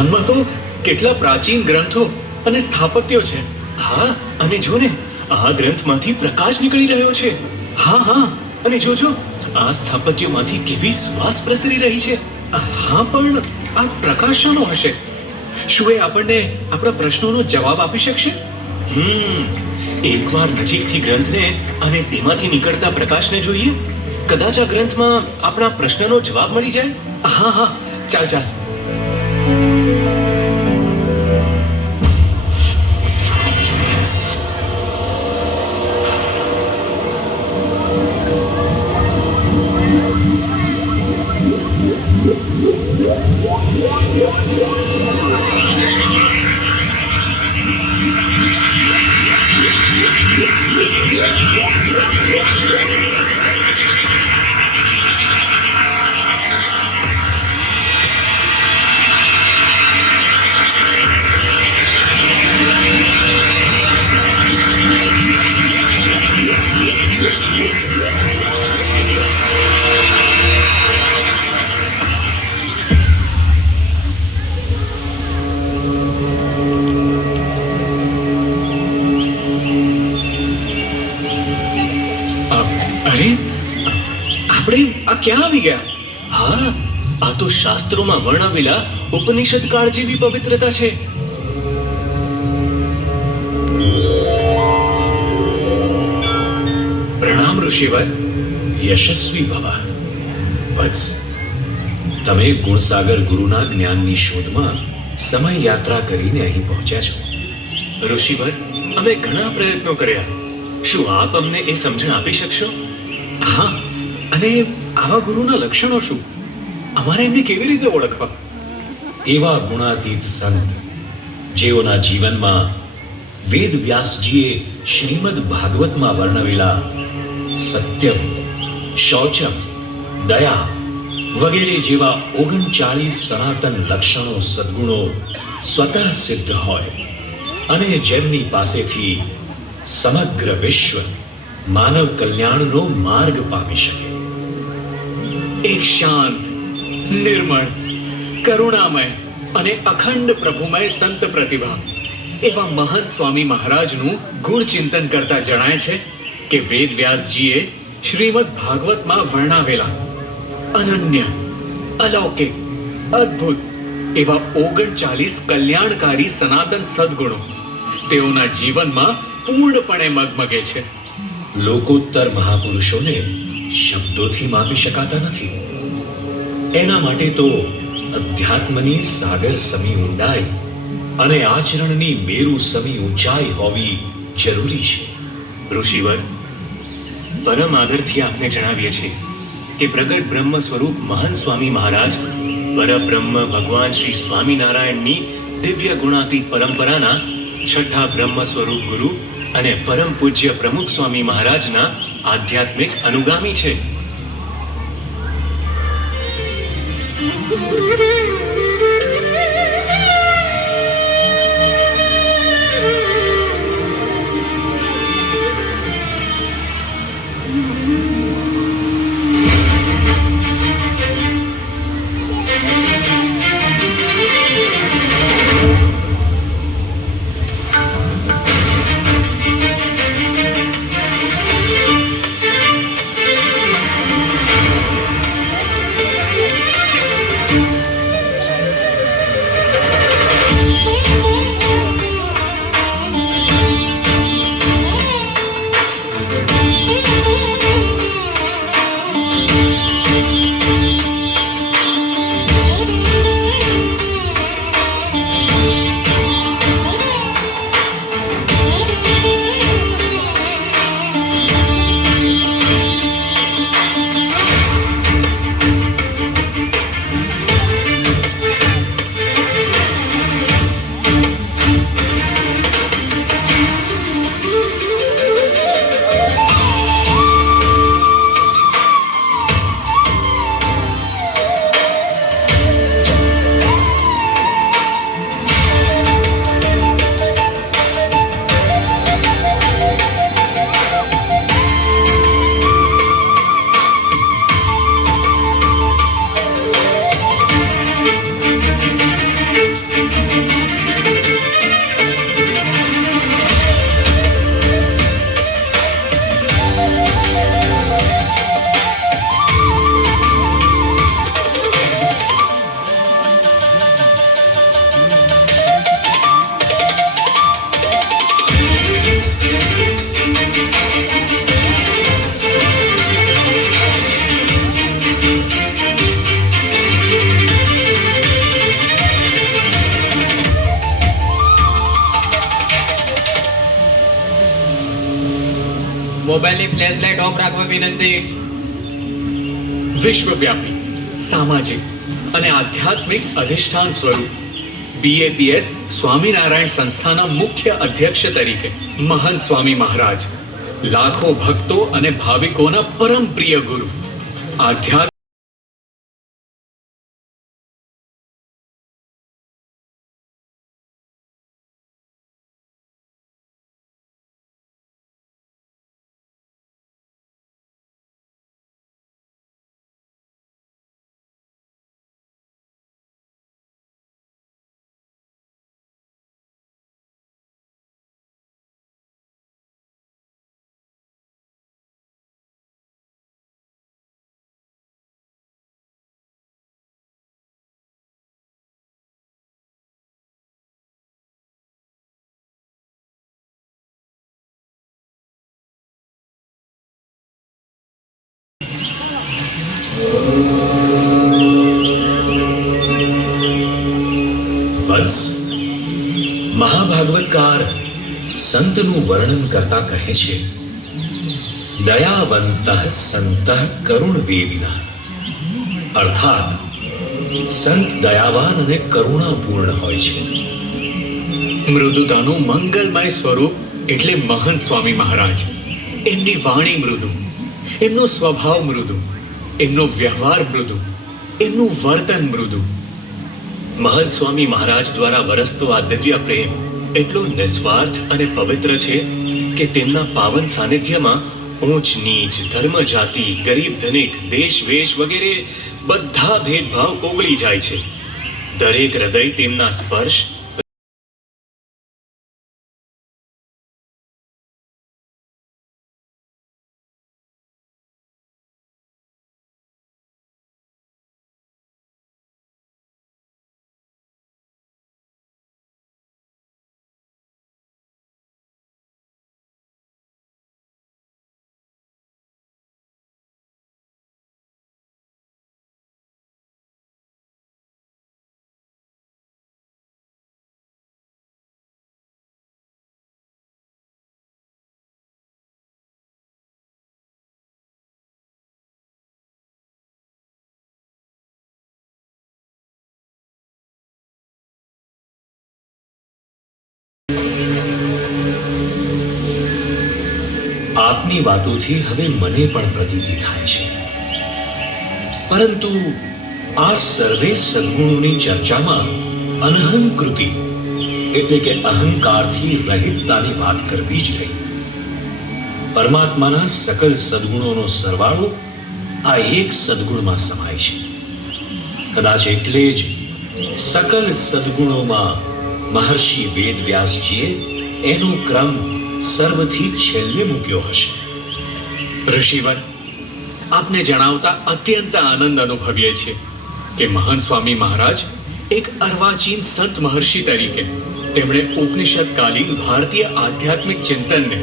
સ્થાનમાં તો કેટલા પ્રાચીન ગ્રંથો અને સ્થાપત્યો છે. હા, અને જો ને, આ ગ્રંથમાંથી પ્રકાશ નીકળી રહ્યો છે. હા હા. અને જોજો, આ સ્થાપત્યોમાંથી કેવી સુવાસ પ્રસરી રહી છે. હા, પણ આ પ્રકાશ શાનો હશે? શું એ આપણને આપણા પ્રશ્નોનો જવાબ આપી શકશે? એકવાર નજીકથી ગ્રંથને અને તેમાંથી નીકળતા પ્રકાશને જોઈએ. કદાચ આ ગ્રંથમાં આપણા પ્રશ્નનો જવાબ મળી જાય. હા હા, ચાલ ચાલ. આપણે આ ક્યાં આવી ગયા? હા, આ તો શાસ્ત્રોમાં વર્ણવેલા ઉપનિષદ કાળ જેવી પવિત્રતા છે. પ્રણામ ઋષિવર. યશસ્વી ભવ. વત્સ, તમે ગુણસાગર ગુરુના જ્ઞાનની શોધમાં સમય યાત્રા કરીને અહીં પહોંચ્યા છો. ઋષિવર, અમે ઘણા પ્રયત્નો કર્યા. શું આપ અમને એ સમજણ આપી શકશો? હા, અને આવા ગુરુના લક્ષણો શું? અમારે એમને કેવી રીતે ઓળખવા? એવા ગુણાતીત સંત જેઓના જીવનમાં વેદ વ્યાસજીએ શ્રીમદ ભાગવતમાં વર્ણવેલા સત્યમ, શૌચમ, દયા વગેરે જેવા 39 સનાતન લક્ષણો સદ્ગુણો સ્વતઃ સિદ્ધ હોય અને જેમની પાસેથી સમગ્ર વિશ્વ માનવ કલ્યાણનો માર્ગ પામી શકે. એક શાંત, નિર્મળ, કરુણામય અને અખંડ પ્રભુમય સંત પ્રતિભા એવા મહંત સ્વામી મહારાજનું ગુણ ચિંતન કરતા જણાય છે કે વેદ વ્યાસજીએ શ્રીમદ ભાગવતમાં વર્ણવેલા અનન્ય, અલૌકિક, અદ્ભુત એવા 39 કલ્યાણકારી સનાતન સદ્ગુણો તેઓના જીવનમાં પૂર્ણપણે મગમગે છે. લોકોત્તર મહાપુરુષોને શબ્દોથી માપી શકાતા નથી. એના માટે તો અધ્યાત્મની સાગર સમી ઊંડાઈ અને આચરણની મેરુ સમી ઊંચાઈ હોવી જરૂરી છે. ઋષિવર, પરમ આદરથી આપને જણાવીએ છીએ કે પ્રગટ બ્રહ્મ સ્વરૂપ મહંત સ્વામી મહારાજ પરબ્રહ્મ ભગવાન શ્રી સ્વામિનારાયણની દિવ્ય ગુણાતીત પરંપરાના છઠ્ઠા બ્રહ્મ સ્વરૂપ ગુરુ અને પરમ પૂજ્ય પ્રમુખ સ્વામી મહારાજના આધ્યાત્મિક અનુગામી છે. મોબાઈલની ફ્લેશ લાઇટ ઓફ રાખવા વિનંતી. વિશ્વવ્યાપી સામાજિક અને આધ્યાત્મિક અધિષ્ઠાન સ્વરૂપ BAPS સ્વામિનારાયણ સંસ્થાના મુખ્ય અધ્યક્ષ તરીકે મહંત સ્વામી મહારાજ લાખો ભક્તો અને ભાવિકોના પરમ પ્રિય ગુરુ આધ્યાત્મિક વત્સ, મહાભાગવતકાર સંતનું વર્ણન કરતા કહે છે, દયાવંત સંત કરુણ વેદિનઃ, અર્થાત સંત દયાવાન અને કરુણાપૂર્ણ હોય છે. મૃદુતાનું મંગલમય સ્વરૂપ એટલે મહંત સ્વામી મહારાજ. એમની વાણી મૃદુ, એમનો સ્વભાવ મૃદુ, એમનો વ્યવહાર મૃદુ, એમનું વર્તન મૃદુ. મહંત સ્વામી મહારાજ દ્વારા વરસતો આ દિવ્ય પ્રેમ એટલો નિસ્વાર્થ અને પવિત્ર છે કે તેમના પાવન સાનિધ્યમાં ઊંચ નીચ, ધર્મ જાતિ, ગરીબ ધનિક, દેશ વેશ વગેરે બધા ભેદભાવ ઓગળી જાય છે. દરેક હૃદય તેમના સ્પર્શ આપની વાતોથી હવે મને પણ પ્રતીતિ થાય છે, પરંતુ આ સર્વે સદ્ગુણોની ચર્ચામાં અનહંકૃતિ એટલે કે અહંકારથી રહિતતાની વાત કરવી જ રહી. પરમાત્માના સકલ સદ્ગુણોનો સરવાળો આ એક સદ્ગુણમાં સમાય છે. કદાચ એટલે જ સકલ સદ્ગુણોમાં મહર્ષિ વેદવ્યાસજીએ એનો ક્રમ સર્વથી છેલ્લે મૂક્યો હશે. ઋષિવર, આપને જણાવતા અત્યંત આનંદ અનુભવીએ છીએ કે મહંત સ્વામી મહારાજ એક અર્વાચીન સંત મહર્ષિ તરીકે તેમણે ઉપનિષદકાલીન ભારતીય આધ્યાત્મિક ચિંતનને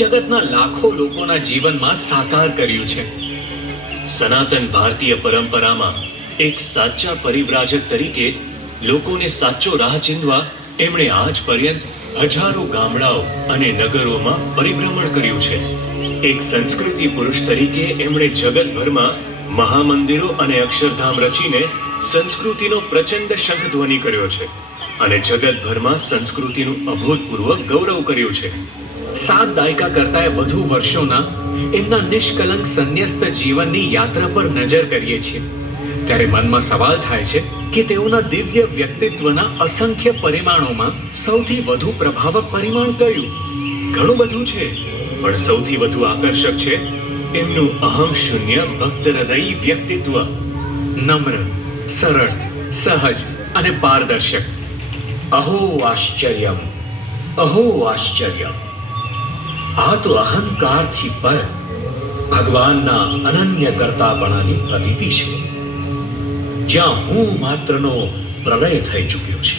જગતના લાખો લોકોના જીવનમાં સાકાર કર્યું છે. સનાતન ભારતીય પરંપરામાં એક સાચા પરિવ્રાજક તરીકે લોકોને સાચો રાહ ચીંધવા એમણે આજ પર્યંત હજારો ગામડાઓ અને નગરોમાં પરિભ્રમણ કર્યું છે. એક સંસ્કૃતિ પુરુષ તરીકે એમણે જગતભરમાં મહામંદિરો અને અક્ષરધામ રચીને સંસ્કૃતિનો પ્રચંડ શંખધ્વનિ કર્યો છે અને જગતભરમાં સંસ્કૃતિનું અભૂતપૂર્વ ગૌરવ કર્યું છે. 7 દાયકા કરતાંય વધુ વર્ષોના એમના નિષ્કલંક સંન્યસ્ત જીવનની યાત્રા પર નજર કરીએ છીએ ત્યારે મનમાં સવાલ થાય છે કે તેઓના દિવ્ય વ્યક્તિત્વના અસંખ્ય પરિમાણોમાં સૌથી વધુ પ્રભાવક પરિમાણ કયું? ઘણું બધું છે, પણ સૌથી વધુ આકર્ષક છે એમનું અહમ શૂન્ય ભક્ત હૃદયી વ્યક્તિત્વ. નમ્ર, સરળ, સહજ અને પારદર્શક. અહો આશ્ચર્યમ, અહો આશ્ચર્યમ. આ તો અહંકારથી પર ભગવાનના અનન્ય કરતાપણાની પ્રતીતિ છે, જ્યાં હું માત્રનો પ્રલય થઈ ચૂક્યો છે.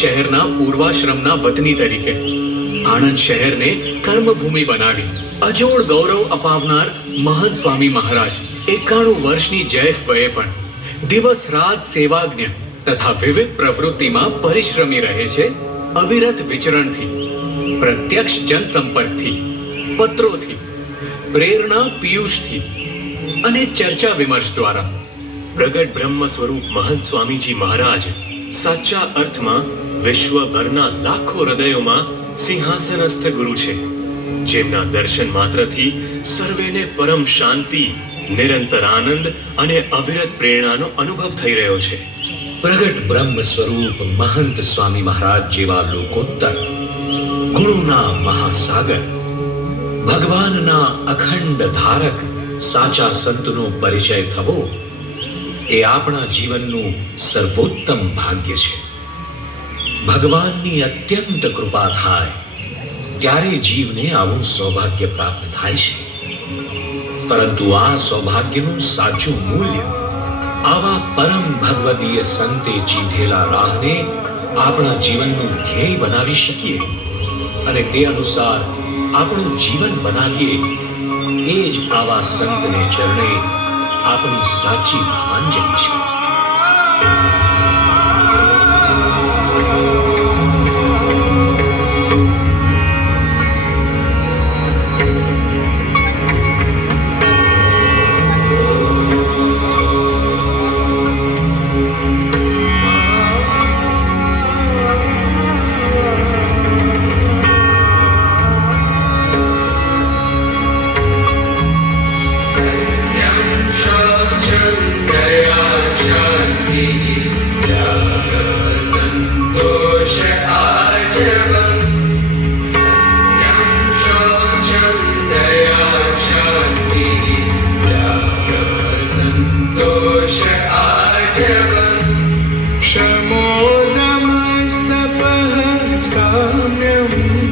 શહેરના પૂર્વાશ્રમના વતની તરીકે આણંદ શહેરને કર્મભૂમિ બનાવી અજોડ ગૌરવ અપાવનાર મહંત સ્વામી મહારાજ 91 વર્ષની જૈફ વયે પણ દિવસ રાત સેવાજ્ઞ તથા વિવિધ પ્રવૃત્તિમાં પરિશ્રમી રહે છે. અવિરત વિચરણથી, પ્રત્યક્ષ જનસંપર્કથી, પત્રોથી, પ્રેરણા પિયુષથી અને ચર્ચા વિમર્શ દ્વારા પ્રગટ બ્રહ્મ સ્વરૂપ મહંત સ્વામીજી મહારાજ સાચા અર્થમાં વિશ્વભરના લાખો હૃદયોમાં સિંહાસનસ્થ ગુરુ છે, જેમના દર્શન માત્રથી સર્વેને પરમ શાંતિ, નિરંતર આનંદ અને અવિરત પ્રેરણાનો અનુભવ થઈ રહ્યો છે. પ્રગટ બ્રહ્મ સ્વરૂપ મહંત સ્વામી મહારાજ જેવા લોકોત્તર ગુણોના મહાસાગર, ભગવાનના અખંડ ધારક સાચા સંતનો પરિચય થવો એ આપણા જીવનનું સર્વોત્તમ ભાગ્ય છે. ભગવાનની અત્યંત કૃપા થાય ત્યારે જીવને આવું સૌભાગ્ય પ્રાપ્ત થાય છે. પરંતુ આ સૌભાગ્યનું સાચું મૂલ્ય આવા પરમ ભગવદીય સંતે ચીંધેલા રાહને આપણા જીવનનું ધ્યેય બનાવી શકીએ અને તે અનુસાર આપણું જીવન બનાવીએ, એ જ આવા સંતને ચરણે આપણી સાચી ભાવાંજલિ છે. शमोदमस्तपः साम्यम्